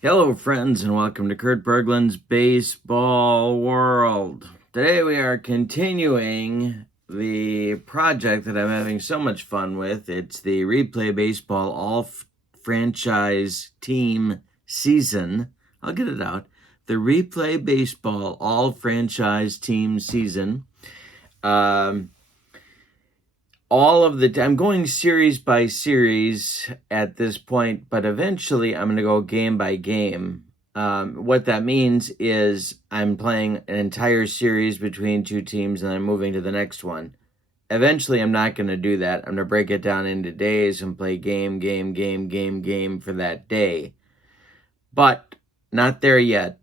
Hello, friends, and welcome to Kurt Berglund's Baseball World. Today we are continuing the project that I'm having so much fun with. It's the Replay Baseball All-Franchise Team Season. I'll get it out. The Replay Baseball All-Franchise Team Season. I'm going series by series at this point, but eventually I'm going to go game by game. What that means is I'm playing an entire series between two teams and I'm moving to the next one. Eventually, I'm not going to do that. I'm going to break it down into days and play game for that day. But not there yet.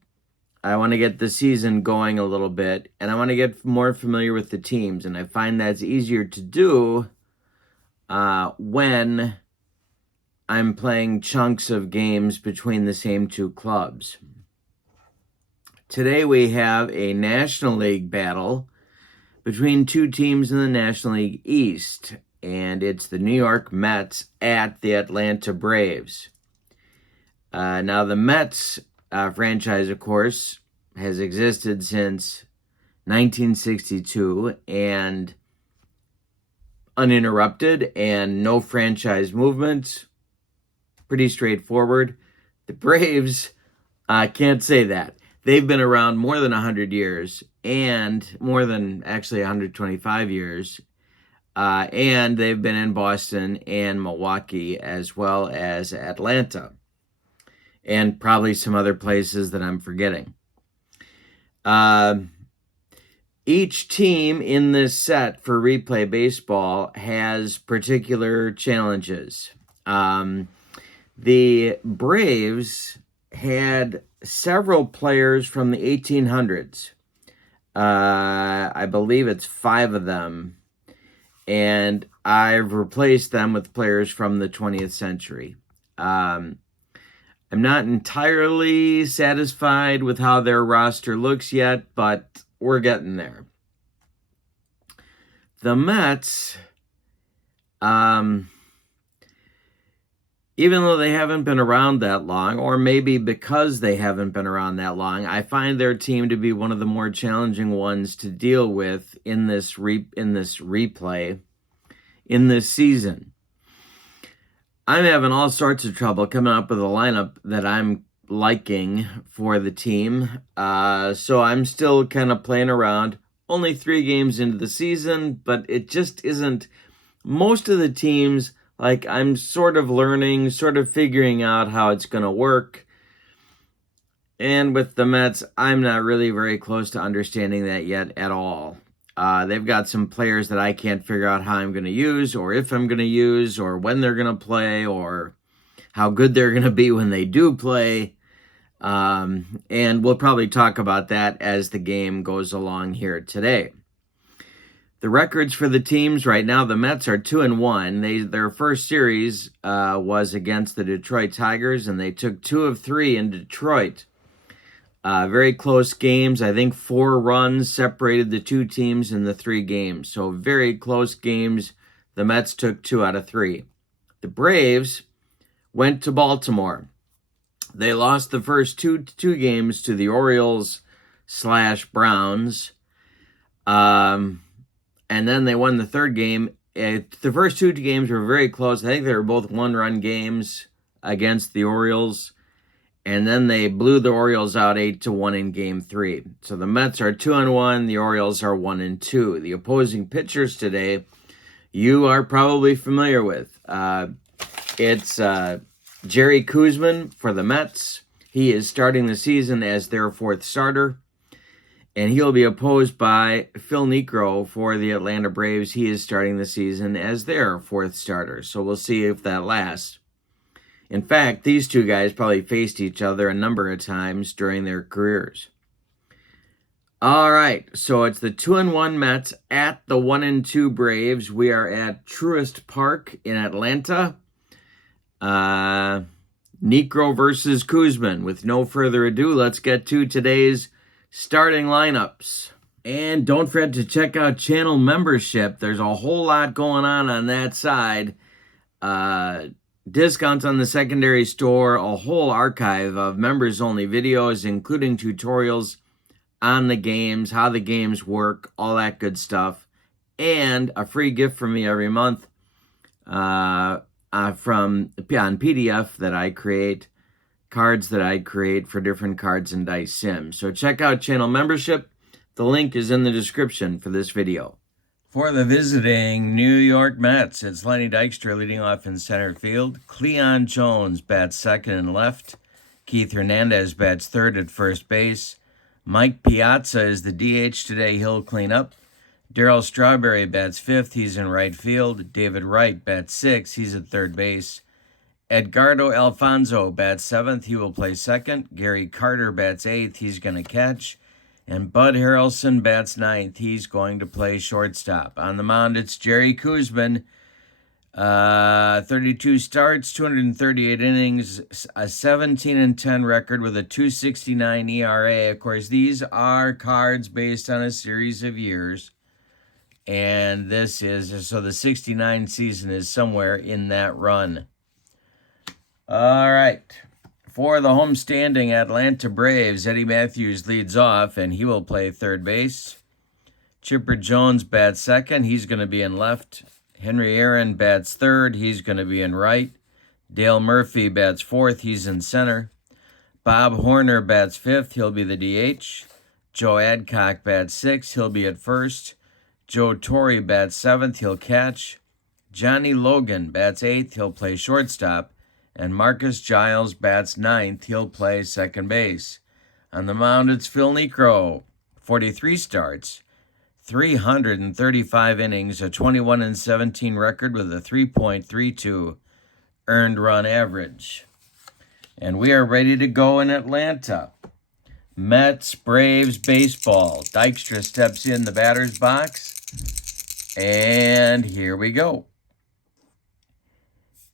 I want to get the season going a little bit, and I want to get more familiar with the teams, and I find that's easier to do when I'm playing chunks of games between the same two clubs. Today we have a National League battle between two teams in the National League East, and it's the New York Mets at the Atlanta Braves. Now the Mets franchise, of course, has existed since 1962 and uninterrupted and no franchise movement. Pretty straightforward. The Braves, I can't say that. They've been around more than 100 years and more than actually 125 years. And they've been in Boston and Milwaukee as well as Atlanta and probably some other places that I'm forgetting. Each team in this set for Replay Baseball has particular challenges. The Braves had several players from the 1800s. I believe it's 5 of them. And I've replaced them with players from the 20th century. I'm not entirely satisfied with how their roster looks yet, but we're getting there. The Mets, even though they haven't been around that long, or maybe because they haven't been around that long, I find their team to be one of the more challenging ones to deal with in this replay, in this season. I'm having all sorts of trouble coming up with a lineup that I'm liking for the team. So I'm still kind of playing around. Only 3 games into the season, but it just isn't. Most of the teams, like, I'm sort of learning, sort of figuring out how it's going to work. And with the Mets, I'm not really very close to understanding that yet at all. They've got some players that I can't figure out how I'm going to use, or if I'm going to use, or when they're going to play, or how good they're going to be when they do play. And we'll probably talk about that as the game goes along here today. The records for the teams right now, the Mets are 2-1. Their first series was against the Detroit Tigers, and they took 2 of 3 in Detroit. Very close games. I think 4 runs separated the 2 teams in the 3 games. So very close games. The Mets took 2 out of 3. The Braves went to Baltimore. They lost the first two games to the Orioles/Browns. And then they won the third game. The first 2 games were very close. I think they were both 1-run games against the Orioles. And then they blew the Orioles out 8-1 in Game 3. So the Mets are 2-1. The Orioles are 1-2. The opposing pitchers today, you are probably familiar with. It's Jerry Koosman for the Mets. He is starting the season as their 4th starter. And he'll be opposed by P.Niekro for the Atlanta Braves. He is starting the season as their 4th starter. So we'll see if that lasts. In fact, these 2 guys probably faced each other a number of times during their careers. All right, so it's the 2-1 Mets at the 1-2 Braves. We are at Truist Park in Atlanta. Niekro versus Koosman. With no further ado, let's get to today's starting lineups. And don't forget to check out channel membership. There's a whole lot going on that side. discounts on the secondary store, a whole archive of members-only videos, including tutorials on the games, how the games work, all that good stuff, and a free gift from me every month from on PDF that I create, cards that I create for different cards and dice sims. So check out channel membership. The link is in the description for this video. For the visiting New York Mets, it's Lenny Dykstra leading off in center field. Cleon Jones bats second and left. Keith Hernandez bats third at first base. Mike Piazza is the DH today. He'll clean up. Darryl Strawberry bats fifth. He's in right field. David Wright bats sixth. He's at third base. Edgardo Alfonso bats seventh. He will play second. Gary Carter bats eighth. He's going to catch. And Bud Harrelson bats ninth. He's going to play shortstop. On the mound, it's Jerry Koosman. 32 starts, 238 innings, a 17-10 record with a 2.69 ERA. Of course, these are cards based on a series of years. And this is, so the 69 season is somewhere in that run. All right. For the homestanding Atlanta Braves, Eddie Matthews leads off, and he will play third base. Chipper Jones bats second. He's going to be in left. Henry Aaron bats third. He's going to be in right. Dale Murphy bats fourth. He's in center. Bob Horner bats fifth. He'll be the DH. Joe Adcock bats sixth. He'll be at first. Joe Torre bats seventh. He'll catch. Johnny Logan bats eighth. He'll play shortstop. And Marcus Giles bats ninth. He'll play second base. On the mound, it's P.Niekro. 43 starts, 335 innings, a 21-17 record with a 3.32 earned run average. And we are ready to go in Atlanta. Mets, Braves, baseball. Dykstra steps in the batter's box. And here we go.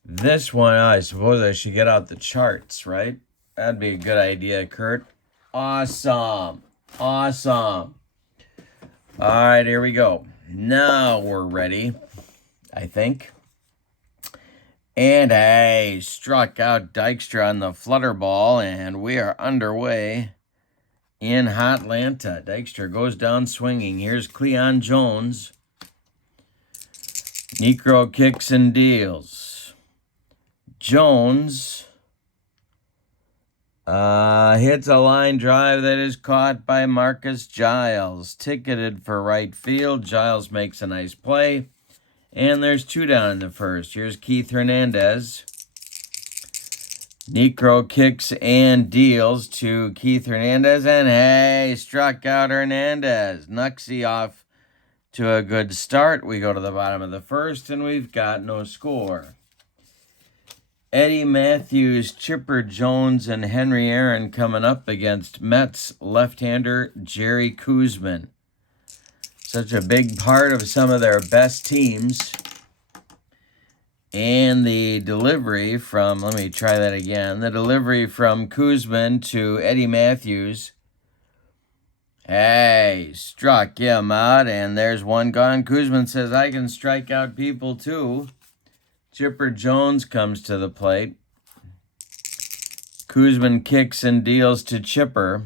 This one, I suppose I should get out the charts, right? That'd be a good idea, Kurt. Awesome. Awesome. All right, here we go. Now we're ready, I think. And I struck out Dykstra on the flutter ball, and we are underway in Hotlanta. Dykstra goes down swinging. Here's Cleon Jones. Niekro kicks and deals. Jones hits a line drive that is caught by Marcus Giles. Ticketed for right field. Giles makes a nice play. And there's two down in the first. Here's Keith Hernandez. Niekro kicks and deals to Keith Hernandez. And hey, struck out Hernandez. Nuxie off to a good start. We go to the bottom of the first, and we've got no score. Eddie Matthews, Chipper Jones, and Henry Aaron coming up against Mets left-hander Jerry Koosman. Such a big part of some of their best teams. And the delivery from, let me try that again. The delivery from Koosman to Eddie Matthews. Hey, struck him out, and there's one gone. Koosman says, I can strike out people too. Chipper Jones comes to the plate. Koosman kicks and deals to Chipper.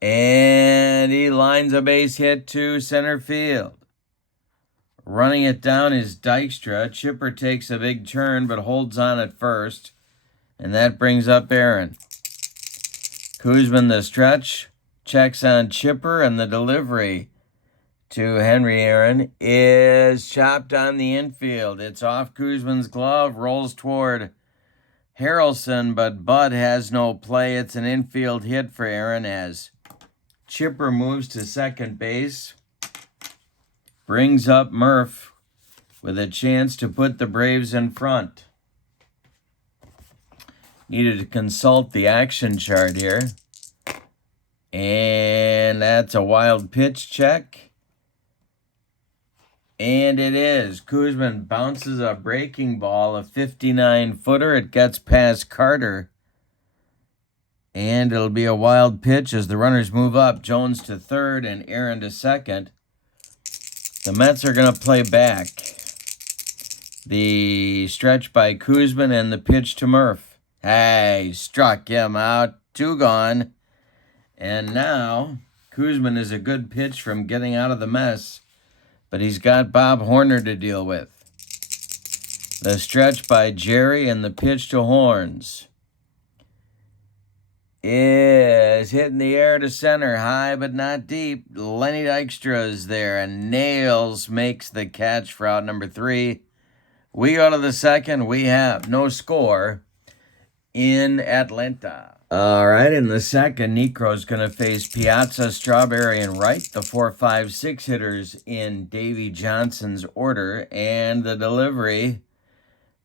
And he lines a base hit to center field. Running it down is Dykstra. Chipper takes a big turn but holds on at first. And that brings up Aaron. Koosman the stretch. Checks on Chipper, and the delivery to Henry Aaron is chopped on the infield. It's off Koosman's glove, rolls toward Harrelson, but Bud has no play. It's an infield hit for Aaron as Chipper moves to second base. Brings up Murph with a chance to put the Braves in front. Needed to consult the action chart here. And that's a wild pitch check. And it is. Koosman bounces a breaking ball, a 59-footer. It gets past Carter. And it'll be a wild pitch as the runners move up. Jones to third and Aaron to second. The Mets are going to play back. The stretch by Koosman and the pitch to Murph. Hey, struck him out. 2 gone. And now Koosman is a good pitch from getting out of the mess, but he's got Bob Horner to deal with. The stretch by Jerry and the pitch to Horns is hitting the air to center, high but not deep. Lenny Dykstra is there, and Nails makes the catch for out number 3. We go to the second. We have no score in Atlanta. All right, in the second, Niekro is going to face Piazza, Strawberry, and Wright, the 4, 5, 6 hitters in Davy Johnson's order. And the delivery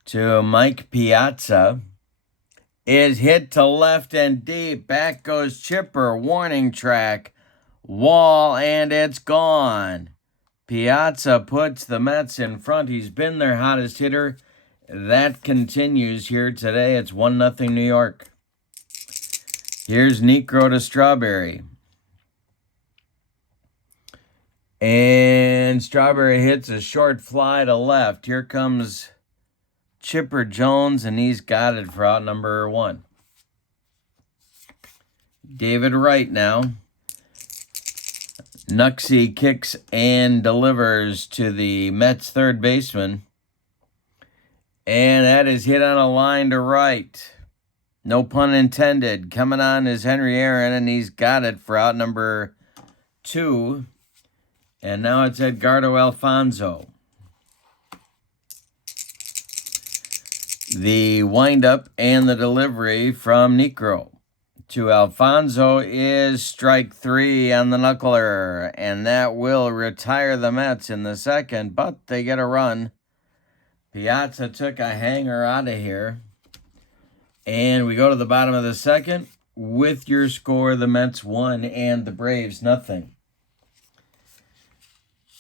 to Mike Piazza is hit to left and deep. Back goes Chipper, warning track, wall, and it's gone. Piazza puts the Mets in front. He's been their hottest hitter. That continues here today. It's 1-0 New York. Here's Niekro to Strawberry. And Strawberry hits a short fly to left. Here comes Chipper Jones, and he's got it for out number 1. David Wright now. Nuxie kicks and delivers to the Mets third baseman. And that is hit on a line to right. No pun intended. Coming on is Henry Aaron, and he's got it for out number 2. And now it's Edgardo Alfonso. The windup and the delivery from Niekro to Alfonso is strike 3 on the knuckler, and that will retire the Mets in the second, but they get a run. Piazza took a hanger out of here. And we go to the bottom of the second with your score, the Mets 1 and the Braves 0.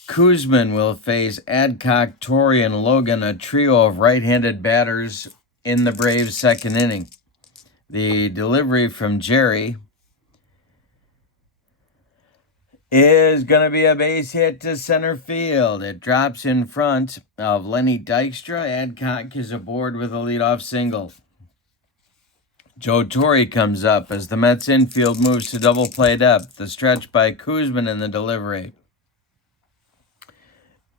Koosman will face Adcock, Torrey, and Logan, a trio of right-handed batters in the Braves' second inning. The delivery from Jerry is going to be a base hit to center field. It drops in front of Lenny Dykstra. Adcock is aboard with a leadoff single. Joe Torre comes up as the Mets infield moves to double play depth. The stretch by Koosman in the delivery.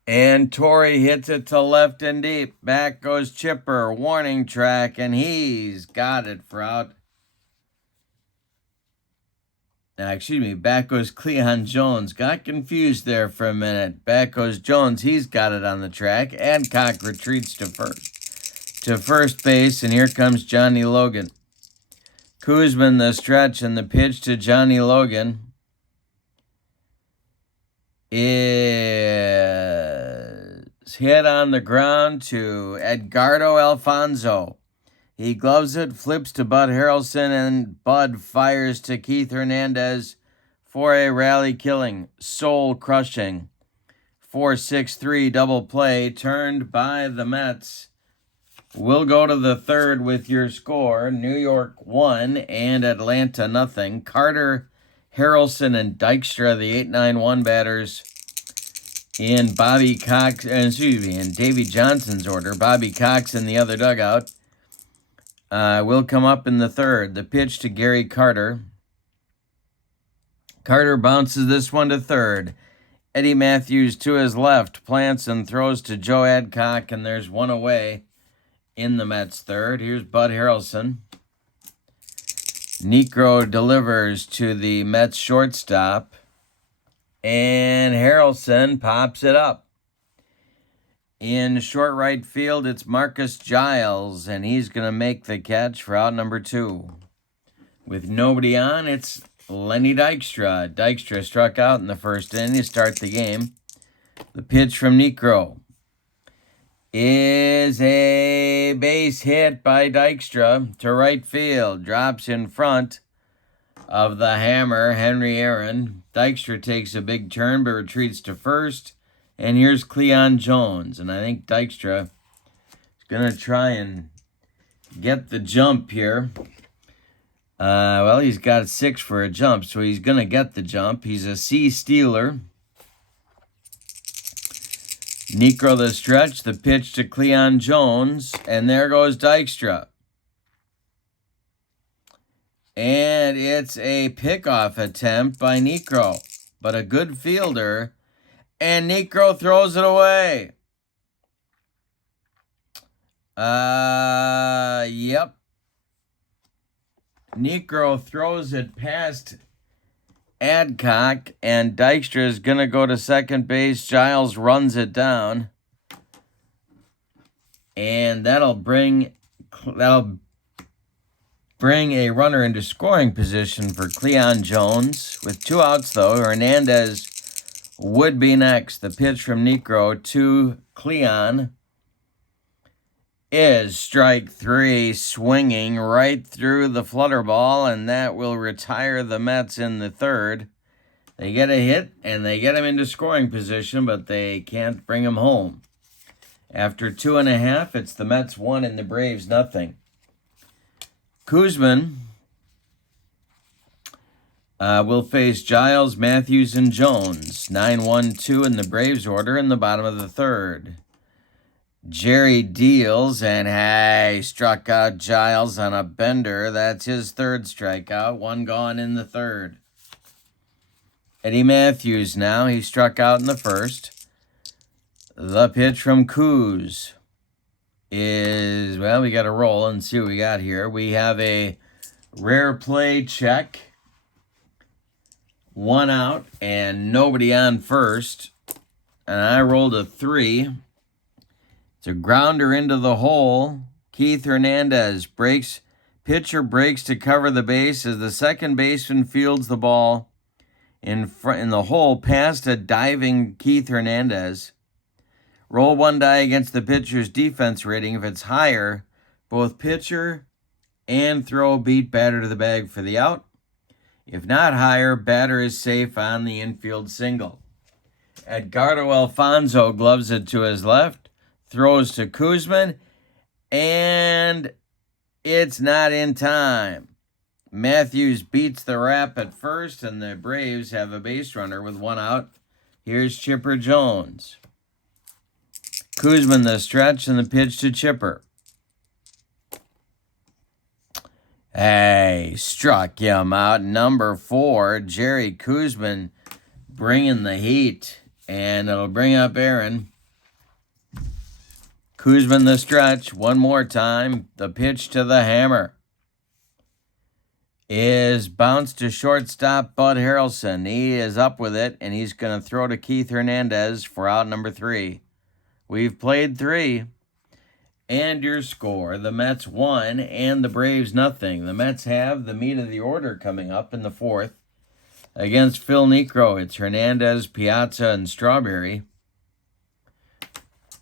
And Torre hits it to left and deep. Back goes Chipper, warning track, and he's got it for out. Back goes Cleon Jones. Got confused there for a minute. Back goes Jones. He's got it on the track. Adcock retreats to first base, and here comes Johnny Logan. Koosman the stretch, and the pitch to Johnny Logan is hit on the ground to Edgardo Alfonso. He gloves it, flips to Bud Harrelson, and Bud fires to Keith Hernandez for a rally-killing, soul-crushing 4-6-3 double play turned by the Mets. We'll go to the third with your score. New York 1 and Atlanta 0. Carter, Harrelson, and Dykstra, the 8-9-1 batters in in Davy Johnson's order. Bobby Cox in the other dugout will come up in the third. The pitch to Gary Carter. Carter bounces this one to third. Eddie Matthews to his left, plants and throws to Joe Adcock, and there's one away in the Mets third. Here's Bud Harrelson. Niekro delivers to the Mets shortstop, and Harrelson pops it up. In short right field, it's Marcus Giles, and he's going to make the catch for out number 2. With nobody on, it's Lenny Dykstra. Dykstra struck out in the first inning to start the game. The pitch from Niekro is a base hit by Dykstra to right field. Drops in front of the hammer, Henry Aaron. Dykstra takes a big turn but retreats to first. And here's Cleon Jones. And I think Dykstra is going to try and get the jump here. Well, he's got 6 for a jump, so he's going to get the jump. He's a C stealer. Niekro the stretch, the pitch to Cleon Jones, and there goes Dykstra. And it's a pickoff attempt by Niekro, but a good fielder, and Niekro throws it away. Yep. Niekro throws it past Adcock, and Dykstra is going to go to second base. Giles runs it down. And that'll bring a runner into scoring position for Cleon Jones. With 2 outs, though, Hernandez would be next. The pitch from Niekro to Cleon is strike 3, swinging right through the flutter ball, and that will retire the Mets in the third. They get a hit, and they get him into scoring position, but they can't bring him home. After 2.5, it's the Mets 1 and the Braves nothing. Koosman will face Giles, Matthews, and Jones. 9-1-2 in the Braves order in the bottom of the third. Jerry deals, and struck out Giles on a bender. That's his third strikeout. 1 gone in the third. Eddie Matthews now. He struck out in the first. The pitch from Coos is, well, we got to roll and see what we got here. We have a rare play check. 1 out and nobody on first. And I rolled a 3. It's a grounder into the hole. Keith Hernandez pitcher breaks to cover the base as the second baseman fields the ball in the hole past a diving Keith Hernandez. Roll 1 die against the pitcher's defense rating. If it's higher, both pitcher and throw beat batter to the bag for the out. If not higher, batter is safe on the infield single. Edgardo Alfonso gloves it to his left, throws to Koosman, and it's not in time. Matthews beats the wrap at first, and the Braves have a base runner with 1 out. Here's Chipper Jones. Koosman the stretch and the pitch to Chipper. Struck him out. Number 4, Jerry Koosman bringing the heat, and it'll bring up Aaron. Koosman the stretch one more time. The pitch to the hammer is bounced to shortstop Bud Harrelson. He is up with it, and he's going to throw to Keith Hernandez for out number 3. We've played 3. And your score, the Mets 1 and the Braves nothing. The Mets have the meat of the order coming up in the 4th. Against Phil Niekro, it's Hernandez, Piazza, and Strawberry.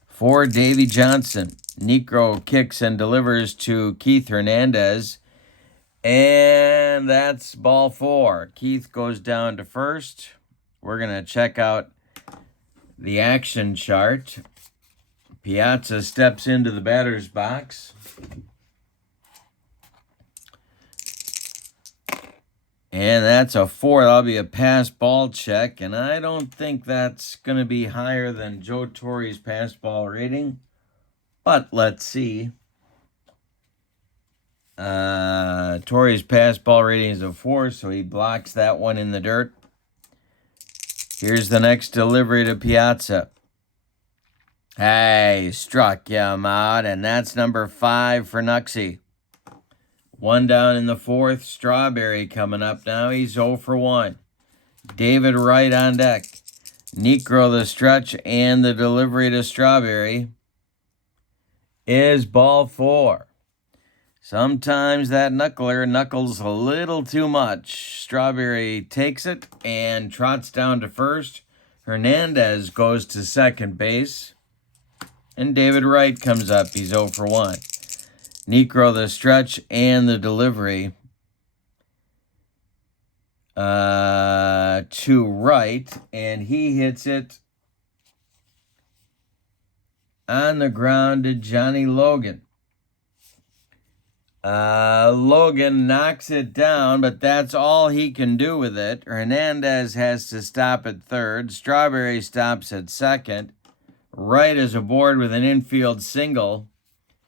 For Davy Johnson, Niekro kicks and delivers to Keith Hernandez. And that's ball 4. Keith goes down to first. We're going to check out the action chart. Piazza steps into the batter's box. And that's a 4. That'll be a pass ball check. And I don't think that's going to be higher than Joe Torre's pass ball rating. But let's see. Torre's pass ball rating is a 4, so he blocks that one in the dirt. Here's the next delivery to Piazza. Struck him out, and that's number 5 for Nuxie. 1 down in the 4th. Strawberry coming up now. He's 0 for 1. David Wright on deck. Niekro the stretch and the delivery to Strawberry is ball 4. Sometimes that knuckler knuckles a little too much. Strawberry takes it and trots down to first. Hernandez goes to second base. And David Wright comes up. He's 0 for 1. Niekro the stretch and the delivery to Wright. And he hits it on the ground to Johnny Logan. Logan knocks it down, but that's all he can do with it. Hernandez has to stop at third. Strawberry stops at second. Wright is aboard with an infield single,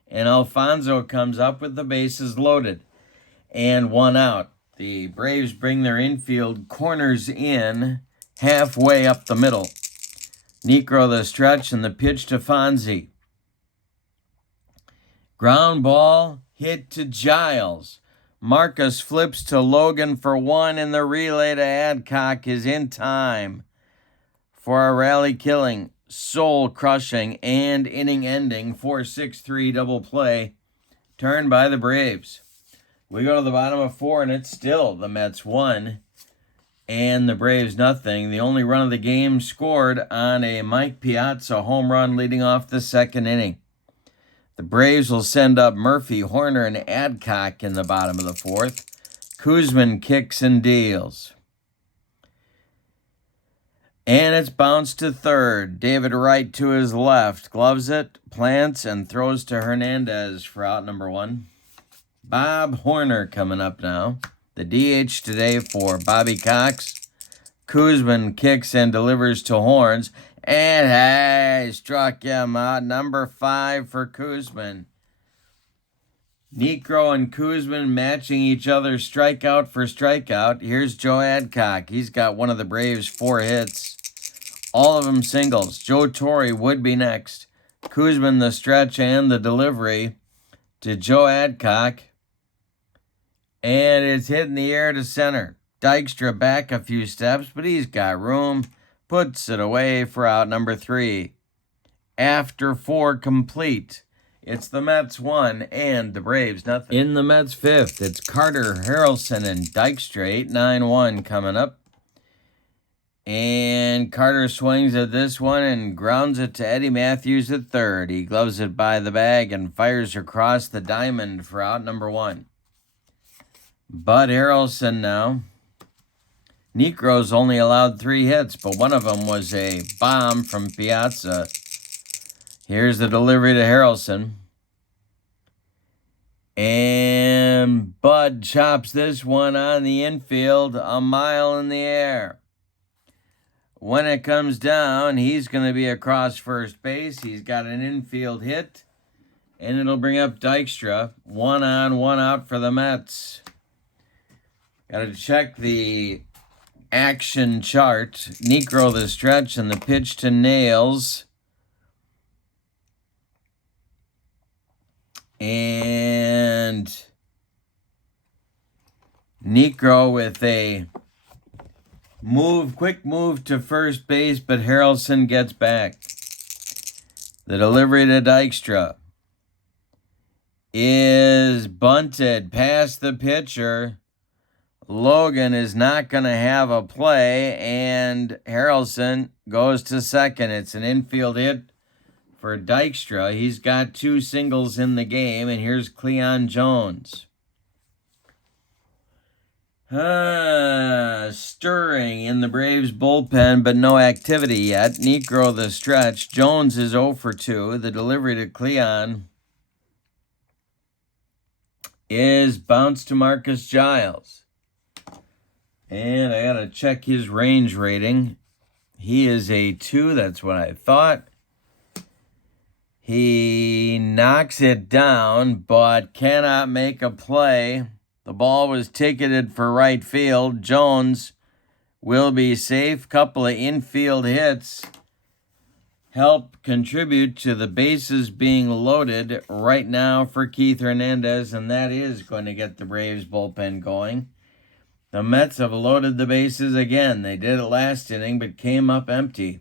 and Alfonso comes up with the bases loaded and 1 out. The Braves bring their infield corners in halfway up the middle. Niekro the stretch and the pitch to Fonzie. Ground ball hit to Giles. Marcus flips to Logan for 1, and the relay to Adcock is in time for a rally-killing, soul-crushing, and inning-ending 4-6-3 double play turned by the Braves. We go to the bottom of 4, and it's still the Mets 1 and the Braves nothing. The only run of the game scored on a Mike Piazza home run leading off the second inning. The Braves will send up Murphy, Horner, and Adcock in the bottom of the 4th. Koosman kicks and deals. And it's bounced to third. David Wright to his left. Gloves it, plants, and throws to Hernandez for out number 1. Bob Horner coming up now. The DH today for Bobby Cox. Koosman kicks and delivers to Horns. And hey, struck him out. Number 5 for Koosman. Niekro and Koosman matching each other strikeout for strikeout. Here's Joe Adcock. He's got one of the Braves' 4 hits. All of them singles. Joe Torre would be next. Koosman the stretch and the delivery to Joe Adcock. And it's hit in the air to center. Dykstra back a few steps, but he's got room. Puts it away for out number 3. After 4 complete, it's the Mets 1 and the Braves nothing. In the Mets 5th, it's Carter, Harrelson, and Dykstra. 8-9-1 coming up. And Carter swings at this one and grounds it to Eddie Matthews at third. He gloves it by the bag and fires across the diamond for out number 1. Bud Harrelson now. Niekro's only allowed 3 hits, but one of them was a bomb from Piazza. Here's the delivery to Harrelson. And Bud chops this one on the infield, a mile in the air. When it comes down, he's going to be across first base. He's got an infield hit, and it'll bring up Dykstra. 1 on, 1 out for the Mets. Got to check the action chart. Niekro the stretch and the pitch to Nails. And Niekro with a quick move to first base, but Harrelson gets back. The delivery to Dykstra is bunted past the pitcher. Logan is not going to have a play, and Harrelson goes to second. It's an infield hit for Dykstra. He's got 2 singles in the game, and here's Cleon Jones. Stirring in the Braves bullpen, but no activity yet. Niekro the stretch. Jones is 0 for 2. The delivery to Cleon is bounced to Marcus Giles. And I got to check his range rating. He is a 2. That's what I thought. He knocks it down, but cannot make a play. The ball was ticketed for right field. Jones will be safe. Couple of infield hits help contribute to the bases being loaded right now for Keith Hernandez, and that is going to get the Braves bullpen going. The Mets have loaded the bases again. They did it last inning, but came up empty.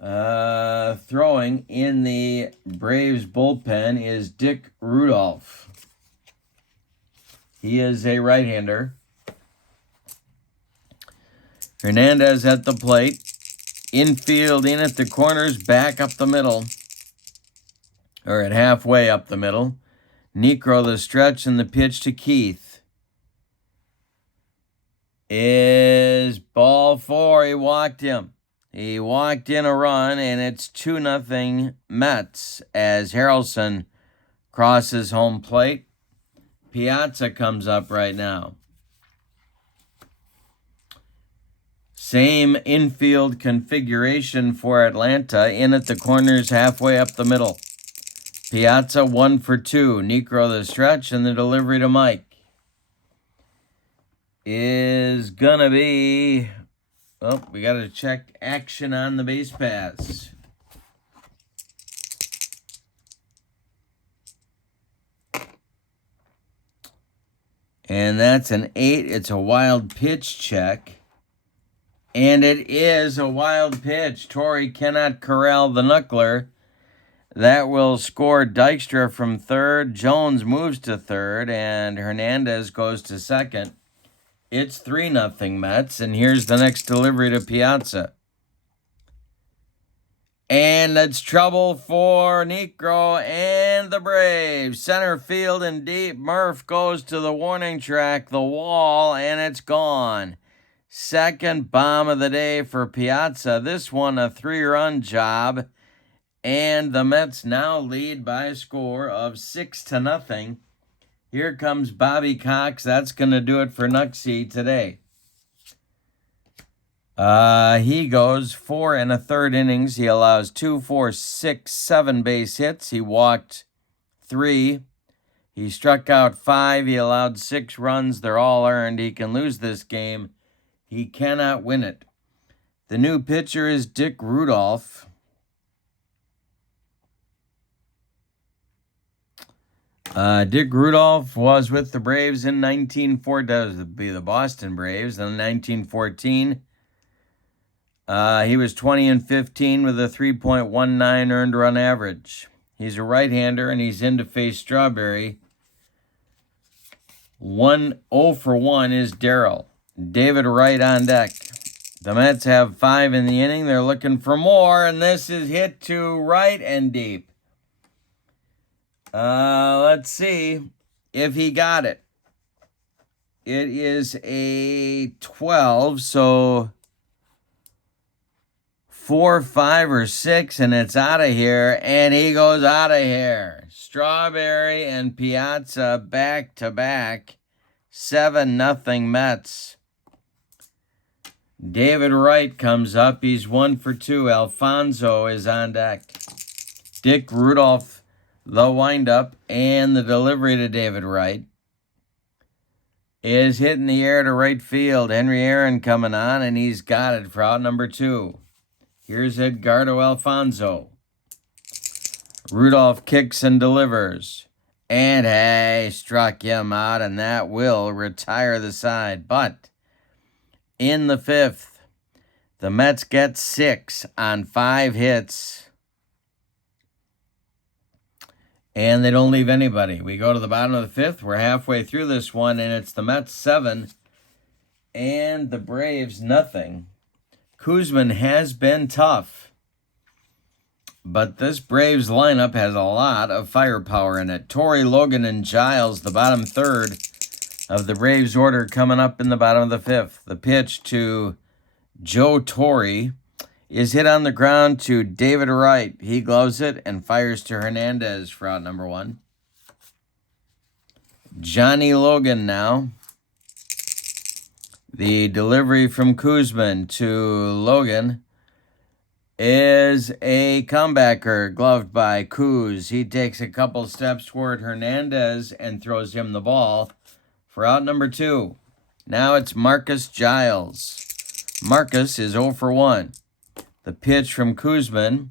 Throwing in the Braves bullpen is Dick Rudolph. He is a right-hander. Hernandez at the plate. Infield in at the corners, back up the middle. Or at halfway up the middle. Niekro the stretch and the pitch to Keith is ball 4. He walked him. He walked in a run, and it's 2-0 Mets as Harrelson crosses home plate. Piazza comes up right now. Same infield configuration for Atlanta. In at the corners, halfway up the middle. Piazza 1 for 2. Niekro the stretch, and the delivery to Mike is gonna be... Oh, we got to check action on the base pass. And that's an 8. It's a wild pitch check. And it is a wild pitch. Torrey cannot corral the knuckler. That will score Dykstra from third. Jones moves to third, and Hernandez goes to second. It's 3-0 Mets, and here's the next delivery to Piazza. And it's trouble for Niekro and the Braves. Center field and deep. Murph goes to the warning track, the wall, and it's gone. Second bomb of the day for Piazza. This one a 3-run job. And the Mets now lead by a score of 6-0. Here comes Bobby Cox. That's going to do it for Nuxie today. He goes 4 1/3 innings. He allows 2, 4, 6, 7 base hits. He walked 3. He struck out 5. He allowed 6 runs. They're all earned. He can lose this game. He cannot win it. The new pitcher is Dick Rudolph. Dick Rudolph was with the Braves in 1914. That would be the Boston Braves in 1914. He was 20-15 with a 3.19 earned run average. He's a right-hander, and he's in to face Strawberry. 0 for 1 is Darrell. David Wright on deck. The Mets have 5 in the inning. They're looking for more, and this is hit to right and deep. Let's see if he got it. It is a 12, so 4, 5, or 6, and it's out of here, and he goes out of here. Strawberry and Piazza back to back. 7-0 Mets. David Wright comes up. He's 1 for 2. Alfonso is on deck. Dick Rudolph, the windup, and the delivery to David Wright is hitting the air to right field. Henry Aaron coming on, and he's got it for out number 2. Here's Edgardo Alfonso. Rudolph kicks and delivers. And hey, struck him out, and that will retire the side. But in the 5th, the Mets get 6 on 5 hits. And they don't leave anybody. We go to the bottom of the 5th. We're halfway through this one, and it's the Mets 7 and the Braves nothing. Koosman has been tough, but this Braves lineup has a lot of firepower in it. Torrey, Logan, and Giles, the bottom third of the Braves order, coming up in the bottom of the 5th. The pitch to Joe Torrey is hit on the ground to David Wright. He gloves it and fires to Hernandez for out number 1. Johnny Logan now. The delivery from Koosman to Logan is a comebacker gloved by Koos. He takes a couple steps toward Hernandez and throws him the ball for out number 2. Now it's Marcus Giles. Marcus is 0 for 1. The pitch from Koosman.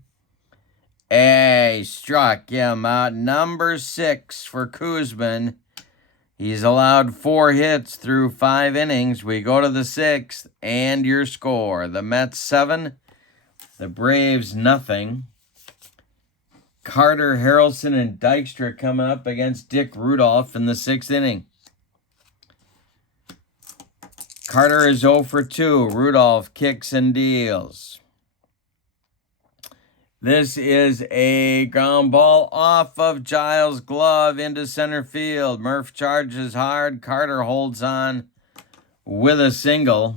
Struck him out. Number 6 for Koosman. He's allowed 4 hits through 5 innings. We go to the 6th, and your score. The Mets 7, the Braves nothing. Carter, Harrelson, and Dykstra coming up against Dick Rudolph in the 6th inning. Carter is 0 for 2. Rudolph kicks and deals. This is a ground ball off of Giles' glove into center field. Murph charges hard. Carter holds on with a single.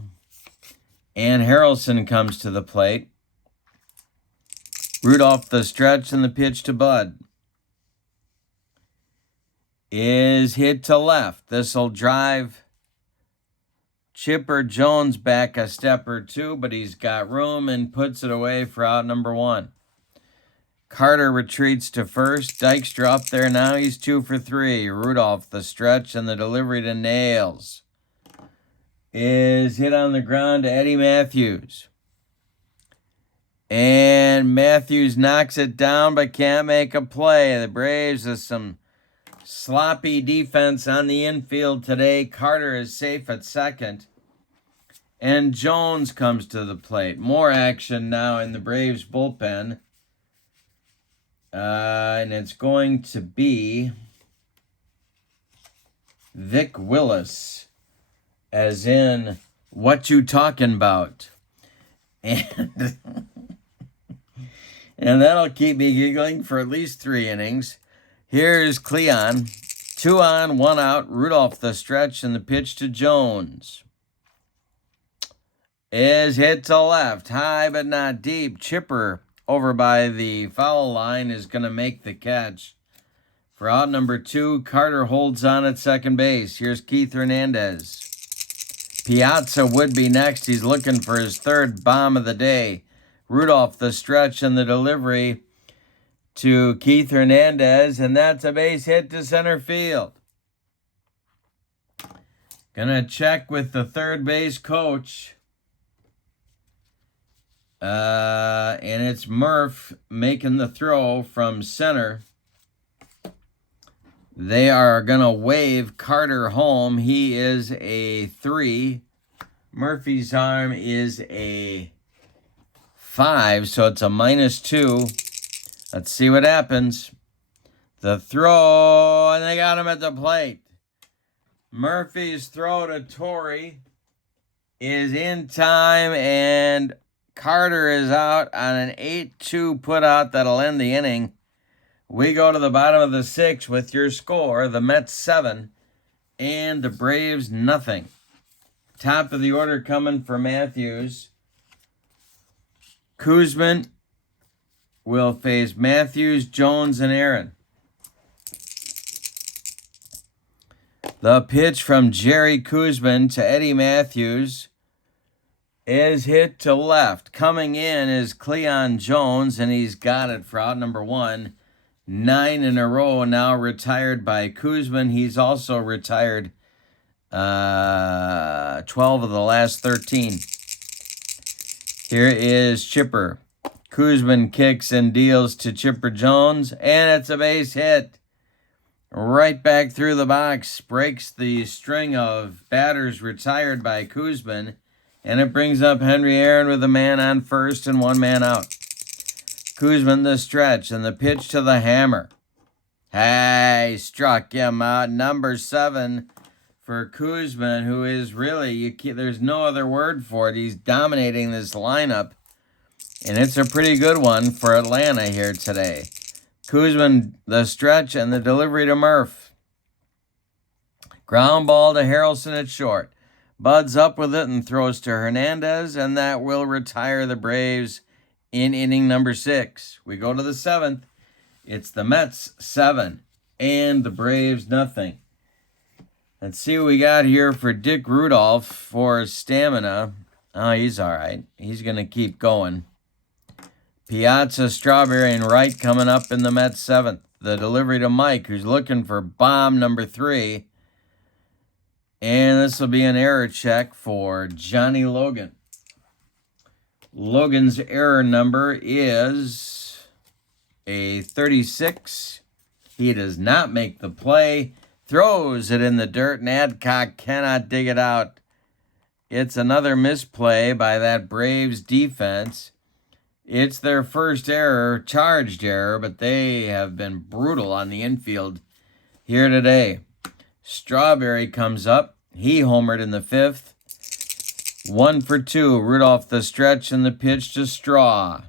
And Harrelson comes to the plate. Rudolph the stretch, and the pitch to Bud is hit to left. This will drive Chipper Jones back a step or two, but he's got room and puts it away for out number 1. Carter retreats to first. Dykstra up there now. He's 2 for 3. Rudolph, the stretch and the delivery to Nails is hit on the ground to Eddie Matthews. And Matthews knocks it down but can't make a play. The Braves with some sloppy defense on the infield today. Carter is safe at second. And Jones comes to the plate. More action now in the Braves bullpen. And it's going to be Vic Willis, as in, what you talking about? And, and that'll keep me giggling for at least 3 innings. Here's Cleon. 2 on, 1 out. Rudolph the stretch and the pitch to Jones is hit to left. High but not deep. Chipper over by the foul line is going to make the catch. For out number 2, Carter holds on at second base. Here's Keith Hernandez. Piazza would be next. He's looking for his 3rd bomb of the day. Rudolph the stretch and the delivery to Keith Hernandez, and that's a base hit to center field. Gonna check with the third base coach. And it's Murph making the throw from center. They are going to wave Carter home. He is a 3. Murphy's arm is a 5, so it's a -2. Let's see what happens. The throw, and they got him at the plate. Murphy's throw to Torrey is in time, and Carter is out on an 8-2 putout that'll end the inning. We go to the bottom of the 6th with your score, the Mets 7 and the Braves nothing. Top of the order coming for Matthews. Koosman will face Matthews, Jones, and Aaron. The pitch from Jerry Koosman to Eddie Matthews is hit to left. Coming in is Cleon Jones, and he's got it for out number 1. 9 in a row now retired by Koosman. He's also retired 12 of the last 13. Here is Chipper. Koosman kicks and deals to Chipper Jones, and it's a base hit. Right back through the box, breaks the string of batters retired by Koosman, and it brings up Henry Aaron with a man on first and 1 man out. Koosman the stretch and the pitch to the hammer. Hey, struck him out. Number 7 for Koosman, who is really, there's no other word for it. He's dominating this lineup, and it's a pretty good one for Atlanta here today. Koosman the stretch and the delivery to Murph. Ground ball to Harrelson at short. Bud's up with it and throws to Hernandez, and that will retire the Braves in inning number 6. We go to the 7th. It's the Mets 7 and the Braves nothing. Let's see what we got here for Dick Rudolph for stamina. Oh, he's all right. He's going to keep going. Piazza, Strawberry, and Wright coming up in the Mets 7th. The delivery to Mike, who's looking for bomb number 3. And this will be an error check for Johnny Logan. Logan's error number is a 36. He does not make the play. Throws it in the dirt, and Adcock cannot dig it out. It's another misplay by that Braves defense. It's their first error, charged error, but they have been brutal on the infield here today. Strawberry comes up. He homered in the 5th. 1 for 2. Rudolph the stretch and the pitch to Straw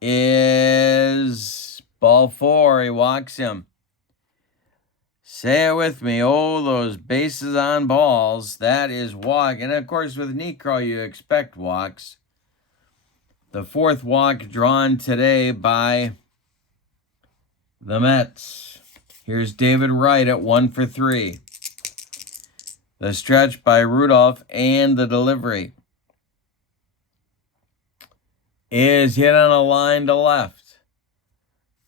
is ball 4. He walks him. Say it with me. Oh, those bases on balls. That is walk. And, of course, with Niekro, you expect walks. The 4th walk drawn today by the Mets. Here's David Wright at 1 for 3. The stretch by Rudolph and the delivery is hit on a line to left.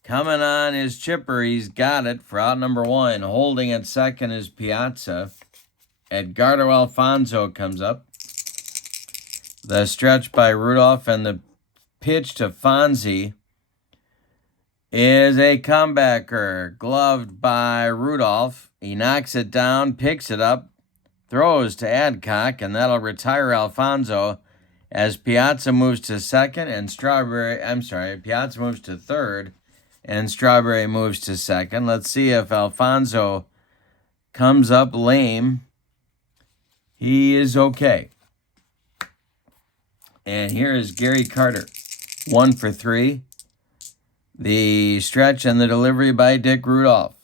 Coming on is Chipper. He's got it for out number 1. Holding at second is Piazza. Edgardo Alfonso comes up. The stretch by Rudolph and the pitch to Fonzie is a comebacker. Gloved by Rudolph. He knocks it down, picks it up, throws to Adcock, and that'll retire Alfonso as Piazza moves to second and Piazza moves to third and Strawberry moves to second. Let's see if Alfonso comes up lame. He is okay. And here is Gary Carter, 1 for 3. The stretch and the delivery by Dick Rudolph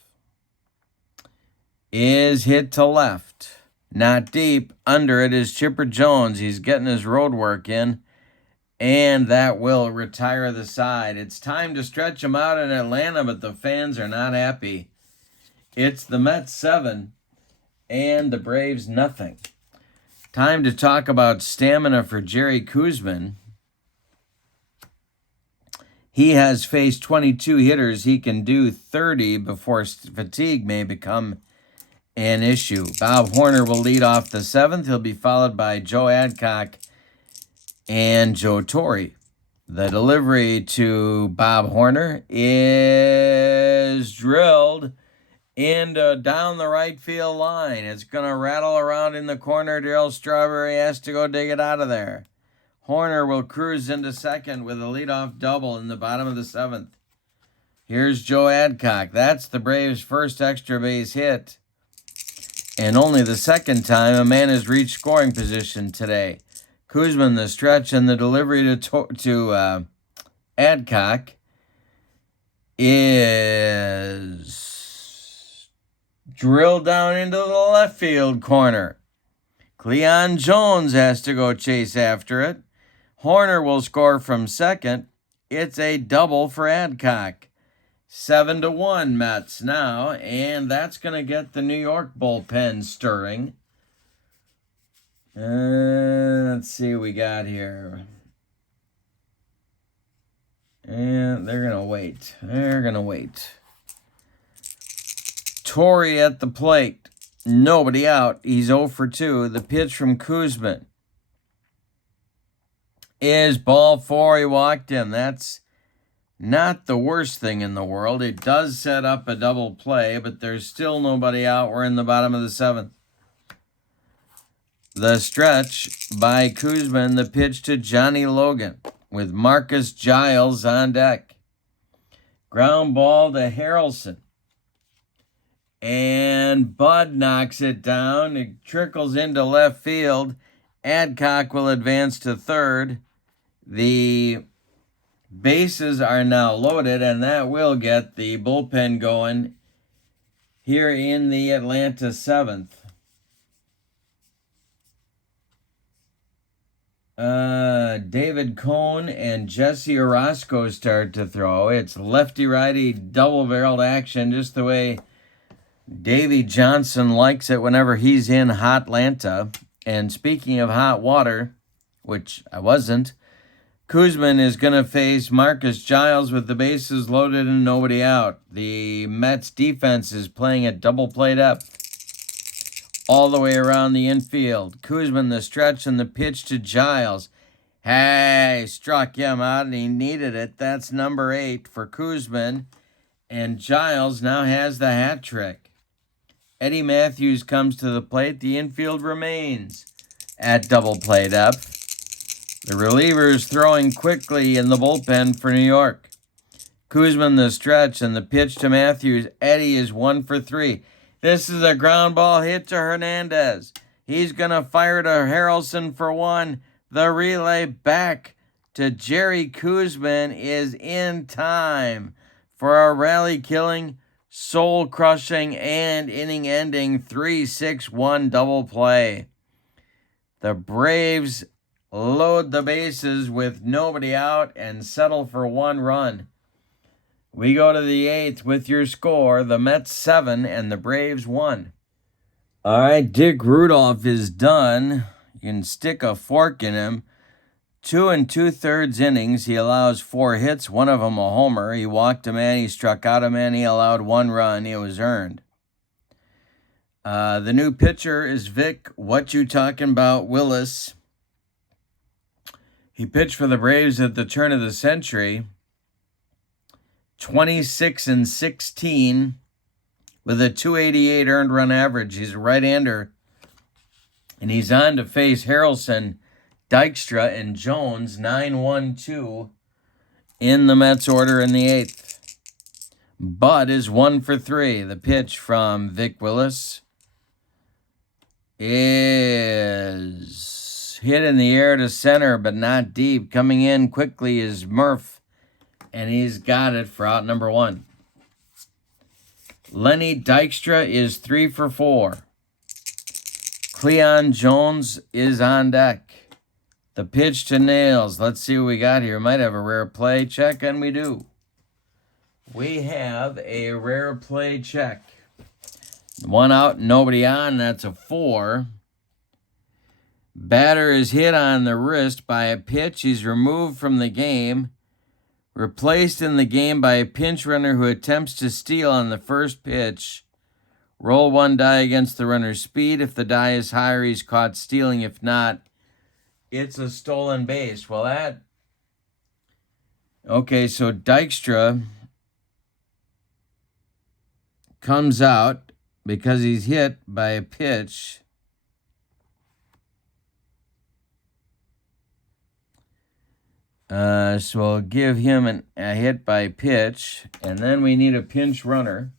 is hit to left. Not deep. Under it is Chipper Jones. He's getting his road work in, and that will retire the side. It's time to stretch him out in Atlanta, but the fans are not happy. It's the Mets 7 and the Braves nothing. Time to talk about stamina for Jerry Koosman. He has faced 22 hitters. He can do 30 before fatigue may become an issue. Bob Horner will lead off the 7th. He'll be followed by Joe Adcock and Joe Torre. The delivery to Bob Horner is drilled into down the right field line. It's going to rattle around in the corner. Darryl Strawberry has to go dig it out of there. Horner will cruise into second with a leadoff double in the bottom of the 7th. Here's Joe Adcock. That's the Braves' first extra base hit, and only the second time a man has reached scoring position today. Koosman, the stretch and the delivery to Adcock is drilled down into the left field corner. Cleon Jones has to go chase after it. Horner will score from second. It's a double for Adcock. 7-1 Mets now, and that's going to get the New York bullpen stirring. Let's see what we got here. And they're going to wait. Torre at the plate. Nobody out. He's 0 for 2. The pitch from Koosman is ball 4. He walked him. That's not the worst thing in the world. It does set up a double play, but there's still nobody out. We're in the bottom of the 7th. The stretch by Koosman, the pitch to Johnny Logan with Marcus Giles on deck. Ground ball to Harrelson. And Bud knocks it down. It trickles into left field. Adcock will advance to third. The bases are now loaded, and that will get the bullpen going here in the Atlanta 7th. David Cohn and Jesse Orozco start to throw. It's lefty-righty double-barreled action, just the way Davey Johnson likes it whenever he's in hot Atlanta. And speaking of hot water, which I wasn't, Koosman is going to face Marcus Giles with the bases loaded and nobody out. The Mets defense is playing at double play depth all the way around the infield. Koosman, the stretch and the pitch to Giles. Hey, struck him out and he needed it. That's number 8 for Koosman. And Giles now has the hat trick. Eddie Matthews comes to the plate. The infield remains at double play depth. The relievers throwing quickly in the bullpen for New York. Koosman, the stretch and the pitch to Matthews. Eddie is 1 for 3. This is a ground ball hit to Hernandez. He's going to fire to Harrelson for 1. The relay back to Jerry Koosman is in time for a rally-killing, soul-crushing, and inning-ending 3-6-1 double play. The Braves load the bases with nobody out and settle for 1 run. We go to the 8th with your score, the Mets 7 and the Braves 1. All right, Dick Rudolph is done. You can stick a fork in him. 2 2/3 innings. He allows 4 hits, one of them a homer. He walked a man, he struck out a man, he allowed 1 run. It was earned. The new pitcher is Vic, what you talking about, Willis. He pitched for the Braves at the turn of the century. 26-16 with a 288 earned run average. He's a right-hander. And he's on to face Harrelson, Dykstra, and Jones, 9-1-2 in the Mets order in the 8th. Bud is 1 for 3. The pitch from Vic Willis is hit in the air to center, but not deep. Coming in quickly is Murph, and he's got it for out number 1. Lenny Dykstra is 3 for 4. Cleon Jones is on deck. The pitch to Nails. Let's see what we got here. Might have a rare play check, and we do. We have a rare play check. 1 out, nobody on. That's a 4. Batter is hit on the wrist by a pitch. He's removed from the game. Replaced in the game by a pinch runner who attempts to steal on the first pitch. Roll 1 die against the runner's speed. If the die is higher, he's caught stealing. If not, it's a stolen base. Well, that... Okay, so Dykstra comes out because he's hit by a pitch. So we'll give him a hit by pitch. And then we need a pinch runner.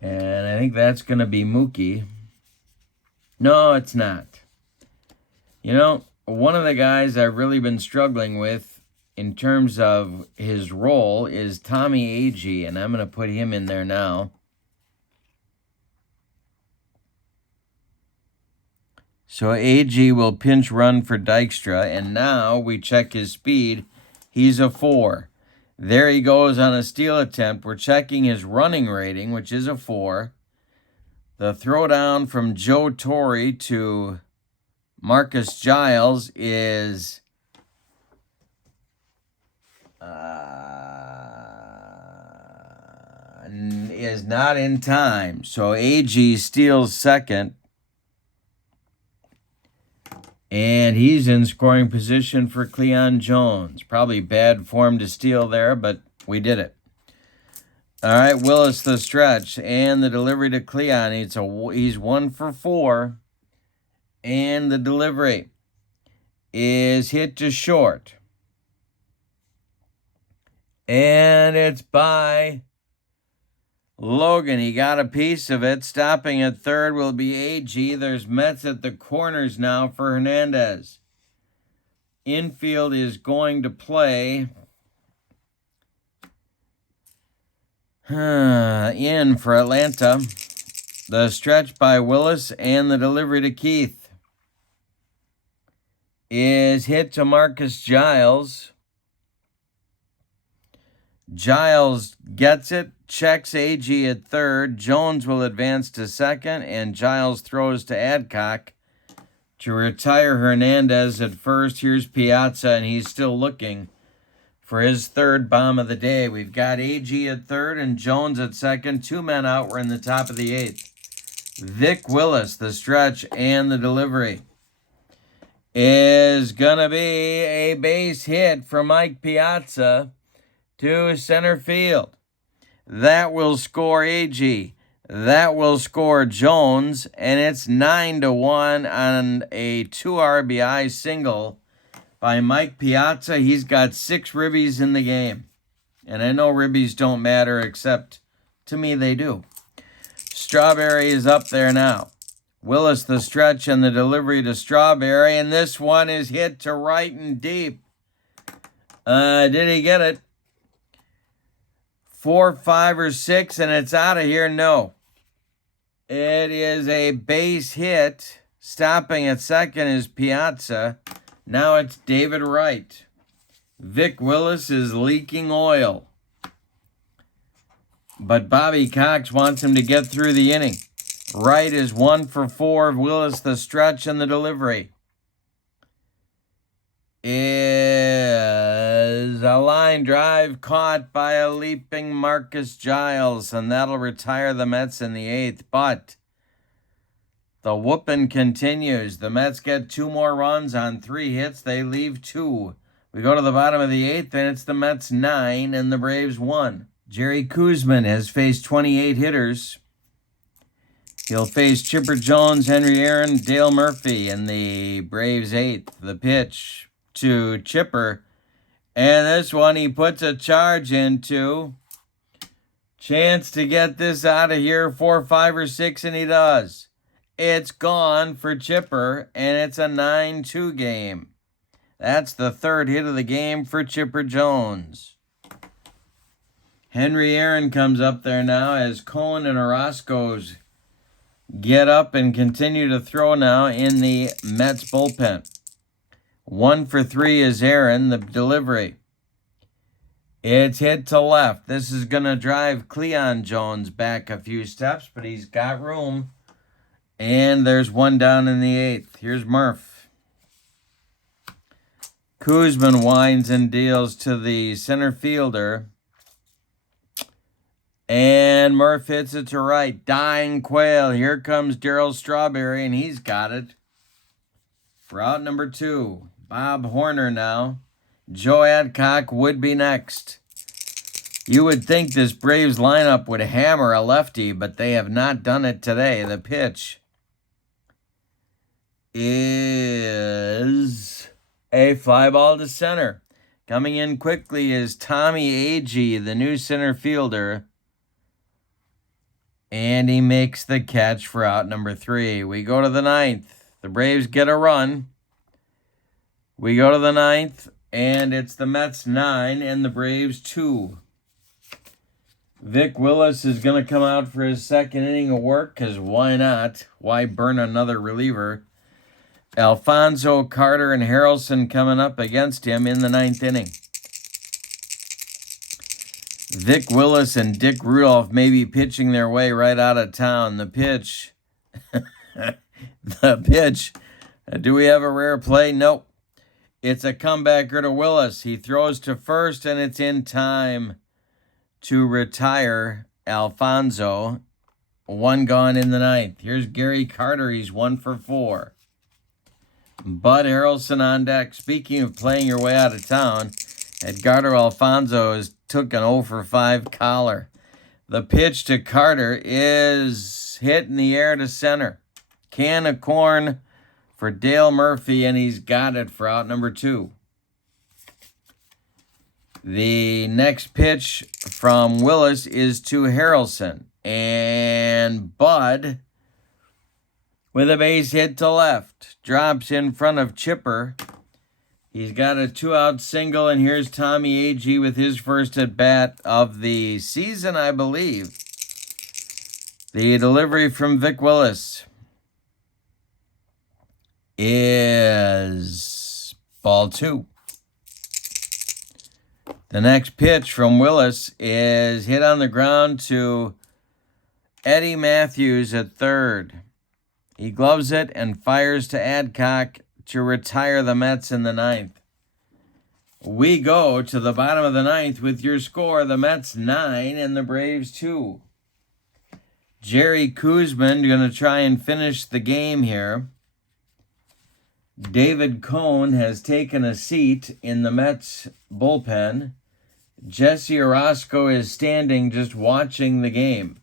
And I think that's going to be Mookie. No, it's not. You know, one of the guys I've really been struggling with in terms of his role is Tommy Agee, and I'm going to put him in there now. So Agee will pinch run for Dykstra, and now we check his speed. He's a 4. There he goes on a steal attempt. We're checking his running rating, which is a 4. The throwdown from Joe Torre to Marcus Giles is not in time. So Agee steals second. And he's in scoring position for Cleon Jones. Probably bad form to steal there, but we did it. All right, Willis the stretch and the delivery to Cleon. He's 1 for 4. And the delivery is hit to short. And it's by Logan. He got a piece of it. Stopping at third will be Agee. There's Mets at the corners now for Hernandez. Infield is going to play in for Atlanta. The stretch by Willis and the delivery to Keith is hit to Marcus Giles. Giles gets it, checks Agee at third. Jones will advance to second, and Giles throws to Adcock to retire Hernandez at first. Here's Piazza, and he's still looking for his third bomb of the day. We've got Agee at third and Jones at second. 2 men out. We're in the top of the 8th. Vic Willis, the stretch and the delivery, is going to be a base hit for Mike Piazza to center field. That will score Agee. That will score Jones, and it's 9-1 on a 2 RBI single by Mike Piazza. He's got 6 ribbies in the game. And I know ribbies don't matter, except to me they do. Strawberry is up there now. Willis the stretch and the delivery to Strawberry, and this one is hit to right and deep. Did he get it? 4, 5, or 6, and it's out of here? No. It is a base hit. Stopping at second is Piazza. Now it's David Wright. Vic Willis is leaking oil. But Bobby Cox wants him to get through the inning. Right is 1 for 4. Willis the stretch and the delivery is a line drive caught by a leaping Marcus Giles, and that'll retire the Mets in the 8th. But the whooping continues. The Mets get 2 more runs on 3 hits. They leave 2. We go to the bottom of the 8th, and it's the Mets 9 and the Braves 1. Jerry Koosman has faced 28 hitters. He'll face Chipper Jones, Henry Aaron, Dale Murphy in the Braves 8th. The pitch to Chipper, and this one he puts a charge into. Chance to get this out of here, 4, 5, or 6, and he does. It's gone for Chipper, and it's a 9-2 game. That's the 3rd hit of the game for Chipper Jones. Henry Aaron comes up there now as Cohen and Orozco's get up and continue to throw now in the Mets bullpen. 1 for 3 is Aaron, the delivery. It's hit to left. This is going to drive Cleon Jones back a few steps, but he's got room. And there's 1 down in the 8th. Here's Murph. Koosman winds and deals to the center fielder. And Murph hits it to right. Dying Quail. Here comes Darryl Strawberry, and he's got it. For out number 2. Bob Horner now. Joe Adcock would be next. You would think this Braves lineup would hammer a lefty, but they have not done it today. The pitch is a fly ball to center. Coming in quickly is Tommy Agee, the new center fielder. And he makes the catch for out number 3. We go to the 9th. The Braves get a run. We go to the 9th, and it's the Mets 9 and the Braves 2. Vic Willis is going to come out for his 2nd inning of work, because why not? Why burn another reliever? Alfonso, Carter, and Harrelson coming up against him in the 9th inning. Vic Willis and Dick Rudolph may be pitching their way right out of town. The pitch. The pitch. Do we have a rare play? Nope. It's a comebacker to Willis. He throws to first, and it's in time to retire Alfonso. 1 gone in the 9th. Here's Gary Carter. He's 1 for 4. Bud Harrelson on deck. Speaking of playing your way out of town, Edgardo Alfonso has took an 0 for 5 collar. The pitch to Carter is hit in the air to center. Can of corn for Dale Murphy, and he's got it for out number 2. The next pitch from Willis is to Harrelson. And Bud, with a base hit to left, drops in front of Chipper. He's got a 2-out single, and here's Tommy Agee with his first at-bat of the season, I believe. The delivery from Vic Willis is ball 2. The next pitch from Willis is hit on the ground to Eddie Matthews at 3rd. He gloves it and fires to Adcock to retire the Mets in the 9th. We go to the bottom of the 9th with your score, the Mets 9 and the Braves 2. Jerry Koosman going to try and finish the game here. David Cohn has taken a seat in the Mets bullpen. Jesse Orozco is standing just watching the game,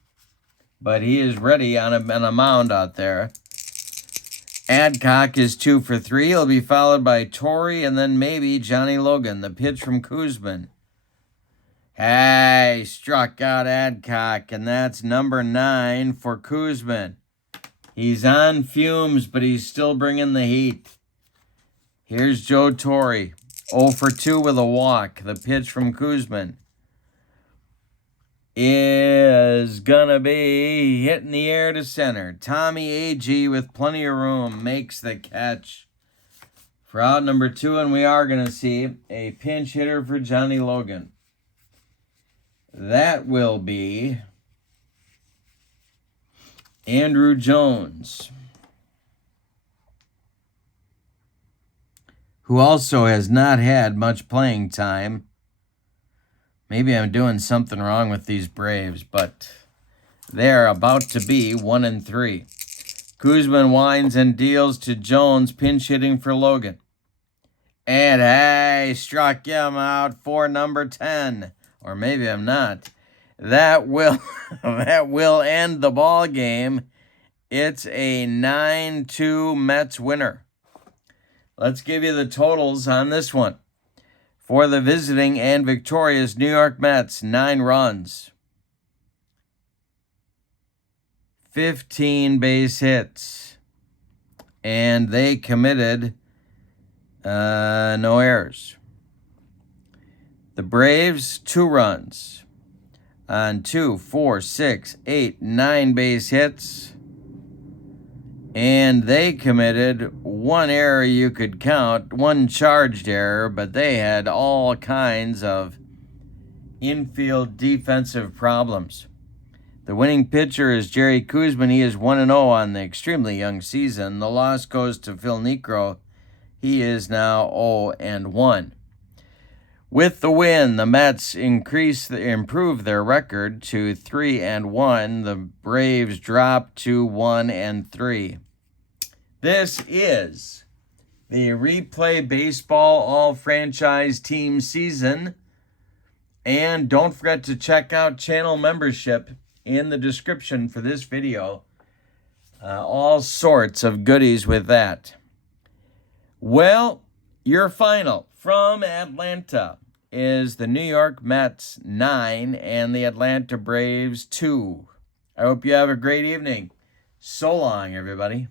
but he is ready on a mound out there. Adcock is 2 for 3. He'll be followed by Torrey and then maybe Johnny Logan. The pitch from Koosman. Hey, struck out Adcock, and that's number 9 for Koosman. He's on fumes, but he's still bringing the heat. Here's Joe Torre, 0 for 2 with a walk. The pitch from Koosman is going to be hit in the air to center. Tommy Agee, with plenty of room, makes the catch for out number 2, and we are going to see a pinch hitter for Johnny Logan. That will be Andrew Jones, who also has not had much playing time. Maybe I'm doing something wrong with these Braves, but they're about to be 1-3. Koosman winds and deals to Jones, pinch hitting for Logan. And I struck him out for number 10. Or maybe I'm not. That will end the ball game. It's a 9-2 Mets winner. Let's give you the totals on this one. For the visiting and victorious New York Mets, 9 runs, 15 base hits, and they committed no errors. The Braves, 2 runs on 2, 4, 6, 8, 9 base hits, and they committed 1 error you could count, 1 charged error, but they had all kinds of infield defensive problems. The winning pitcher is Jerry Koosman. He is 1-0 on the extremely young season. The loss goes to P.Niekro. He is now 0-1. With the win, the Mets improve their record to 3-1. The Braves drop to 1-3. This is the Replay Baseball All-Franchise Team season. And don't forget to check out channel membership in the description for this video. All sorts of goodies with that. Well, your final from Atlanta is the New York Mets 9 and the Atlanta Braves 2. I hope you have a great evening. So long, everybody.